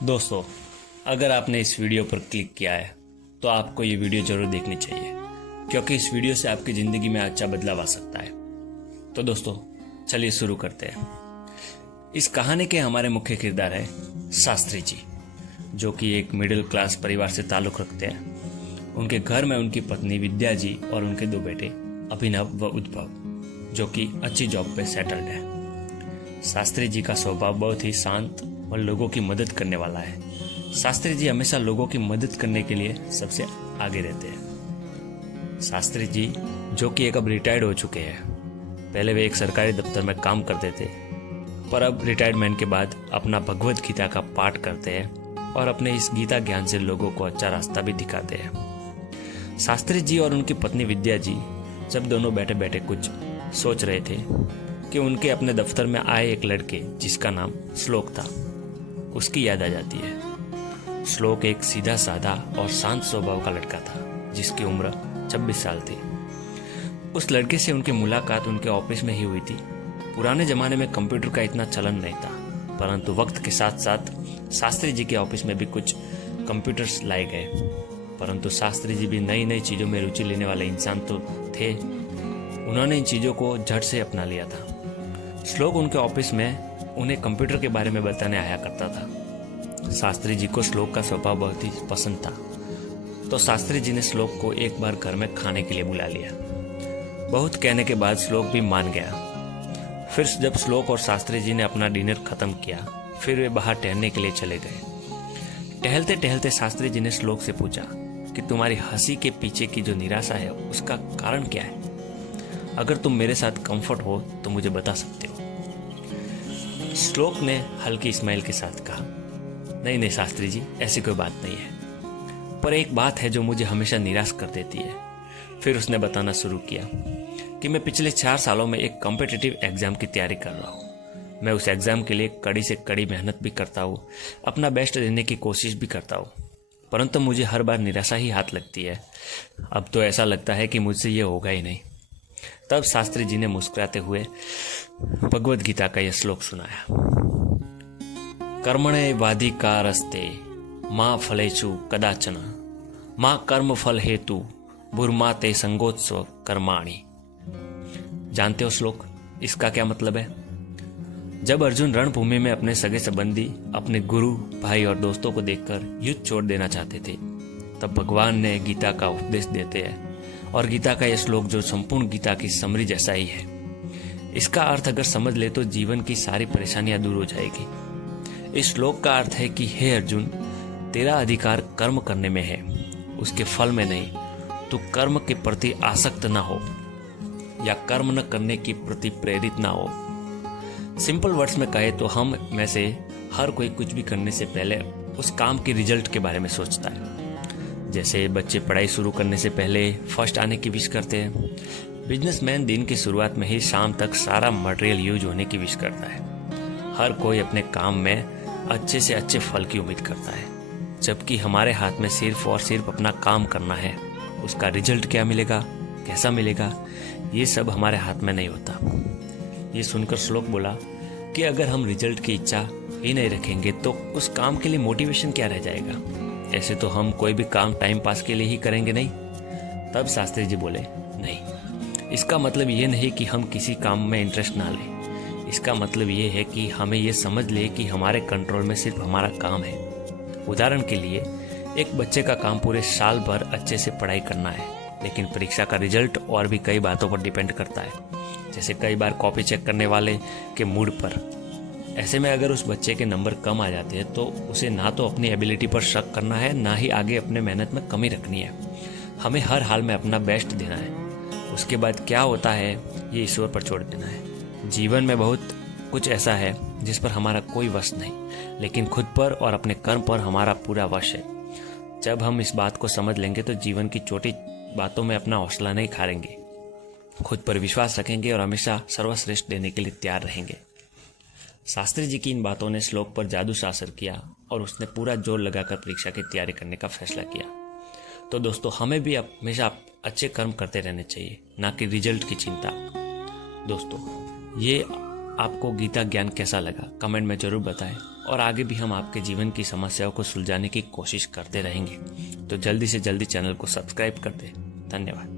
दोस्तों, अगर आपने इस वीडियो पर क्लिक किया है तो आपको ये वीडियो जरूर देखनी चाहिए, क्योंकि इस वीडियो से आपकी ज़िंदगी में अच्छा बदलाव आ सकता है। तो दोस्तों, चलिए शुरू करते हैं। इस कहानी के हमारे मुख्य किरदार है शास्त्री जी, जो कि एक मिडिल क्लास परिवार से ताल्लुक़ रखते हैं। उनके घर में उनकी पत्नी विद्या जी और उनके दो बेटे अभिनव व उद्भव, जो कि अच्छी जॉब पे सेटल्ड है। शास्त्री जी का स्वभाव बहुत ही शांत और लोगों की मदद करने वाला है। शास्त्री जी हमेशा लोगों की मदद करने के लिए सबसे आगे रहते हैं। शास्त्री जी, जो कि एक अब रिटायर्ड हो चुके हैं, पहले वे एक सरकारी दफ्तर में काम करते थे, पर अब रिटायरमेंट के बाद अपना भगवत गीता का पाठ करते हैं और अपने इस गीता ज्ञान से लोगों को अच्छा रास्ता भी दिखाते हैं। शास्त्री जी और उनकी पत्नी विद्या जी जब दोनों बैठे बैठे कुछ सोच रहे थे कि उनके अपने दफ्तर में आए एक लड़के जिसका नाम श्लोक था, उसकी याद आ जाती है। श्लोक एक सीधा साधा और शांत स्वभाव का लड़का था, जिसकी उम्र 26 साल थी। उस लड़के से उनकी मुलाकात उनके ऑफिस में ही हुई थी। पुराने जमाने में कंप्यूटर का इतना चलन नहीं था, परंतु वक्त के साथ साथ शास्त्री जी के ऑफिस में भी कुछ कंप्यूटर्स लाए गए। परंतु शास्त्री जी भी नई नई चीज़ों में रुचि लेने वाले इंसान तो थे। उन्होंने इन चीज़ों को झट से अपना लिया था। श्लोक उनके ऑफिस में उन्हें कंप्यूटर के बारे में बताने आया करता था। शास्त्री जी को श्लोक का स्वभाव बहुत ही पसंद था, तो शास्त्री जी ने श्लोक को एक बार घर में खाने के लिए बुला लिया। बहुत कहने के बाद श्लोक भी मान गया। फिर जब श्लोक और शास्त्री जी ने अपना डिनर खत्म किया, फिर वे बाहर टहलने के लिए चले गए। टहलते टहलते शास्त्री जी ने श्लोक से पूछा कि तुम्हारी हंसी के पीछे की जो निराशा है, उसका कारण क्या है? अगर तुम मेरे साथ कंफर्ट हो तो मुझे बता सकते हो। श्लोक ने हल्की स्माइल के साथ कहा, नहीं नहीं शास्त्री जी, ऐसी कोई बात नहीं है, पर एक बात है जो मुझे हमेशा निराश कर देती है। फिर उसने बताना शुरू किया कि मैं पिछले 4 सालों में एक कॉम्पिटिटिव एग्जाम की तैयारी कर रहा हूँ। मैं उस एग्जाम के लिए कड़ी से कड़ी मेहनत भी करता हूँ, अपना बेस्ट देने की कोशिश भी करता हूँ, परंतु मुझे हर बार निराशा ही हाथ लगती है। अब तो ऐसा लगता है कि मुझसे ये होगा ही नहीं। तब शास्त्री जी ने मुस्कुराते हुए भगवत गीता का यह श्लोक सुनाया, कर्मणे वाधिकारस्ते मां फलेषु कदाचन मां कर्म फल हेतु भूर्माते संगोत्सव कर्माणि। जानते हो श्लोक, इसका क्या मतलब है? जब अर्जुन रणभूमि में अपने सगे संबंधी, अपने गुरु, भाई और दोस्तों को देखकर युद्ध छोड़ देना चाहते थे, तब भगवान ने गीता का उपदेश देते हैं। और गीता का यह श्लोक जो संपूर्ण गीता की समरी जैसा ही है। इसका अर्थ अगर समझ ले तो जीवन की सारी परेशानियां दूर हो जाएगी। इस श्लोक का अर्थ है कि हे अर्जुन, तेरा अधिकार कर्म करने में है, उसके फल में नहीं। तू कर्म के प्रति आसक्त ना हो या कर्म न करने की प्रति प्रेरित ना हो। सिंपल वर्ड्स में कहे तो हम में से हर कोई कुछ भी करने से पहले उस काम की रिजल्ट के बारे में सोचता है। जैसे बच्चे पढ़ाई शुरू करने से पहले फर्स्ट आने की विश करते हैं। बिजनेसमैन दिन की शुरुआत में ही शाम तक सारा मटेरियल यूज होने की विश करता है। हर कोई अपने काम में अच्छे से अच्छे फल की उम्मीद करता है, जबकि हमारे हाथ में सिर्फ और सिर्फ अपना काम करना है। उसका रिजल्ट क्या मिलेगा, कैसा मिलेगा, ये सब हमारे हाथ में नहीं होता। ये सुनकर श्लोक बोला कि अगर हम रिजल्ट की इच्छा ही नहीं रखेंगे तो उस काम के लिए मोटिवेशन क्या रह जाएगा? ऐसे तो हम कोई भी काम टाइम पास के लिए ही करेंगे नहीं। तब शास्त्री जी बोले, नहीं, इसका मतलब ये नहीं कि हम किसी काम में इंटरेस्ट ना लें। इसका मतलब ये है कि हमें ये समझ ले कि हमारे कंट्रोल में सिर्फ हमारा काम है। उदाहरण के लिए, एक बच्चे का काम पूरे साल भर अच्छे से पढ़ाई करना है, लेकिन परीक्षा का रिजल्ट और भी कई बातों पर डिपेंड करता है, जैसे कई बार कॉपी चेक करने वाले के मूड पर। ऐसे में अगर उस बच्चे के नंबर कम आ जाते हैं तो उसे ना तो अपनी एबिलिटी पर शक करना है, ना ही आगे अपने मेहनत में कमी रखनी है। हमें हर हाल में अपना बेस्ट देना है। उसके बाद क्या होता है ये ईश्वर पर छोड़ देना है। जीवन में बहुत कुछ ऐसा है जिस पर हमारा कोई वश नहीं, लेकिन खुद पर और अपने कर्म पर हमारा पूरा वश है। जब हम इस बात को समझ लेंगे तो जीवन की छोटी बातों में अपना हौसला नहीं हारेंगे, खुद पर विश्वास रखेंगे और हमेशा सर्वश्रेष्ठ देने के लिए तैयार रहेंगे। शास्त्री जी की इन बातों ने श्लोक पर जादू सा असर किया और उसने पूरा जोर लगाकर परीक्षा की तैयारी करने का फैसला किया। तो दोस्तों, हमें भी हमेशा अच्छे कर्म करते रहने चाहिए, ना कि रिजल्ट की चिंता। दोस्तों, ये आपको गीता ज्ञान कैसा लगा कमेंट में जरूर बताएं और आगे भी हम आपके जीवन की समस्याओं को सुलझाने की कोशिश करते रहेंगे। तो जल्दी से जल्दी चैनल को सब्सक्राइब कर दें। धन्यवाद।